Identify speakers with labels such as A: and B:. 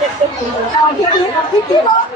A: Thank you.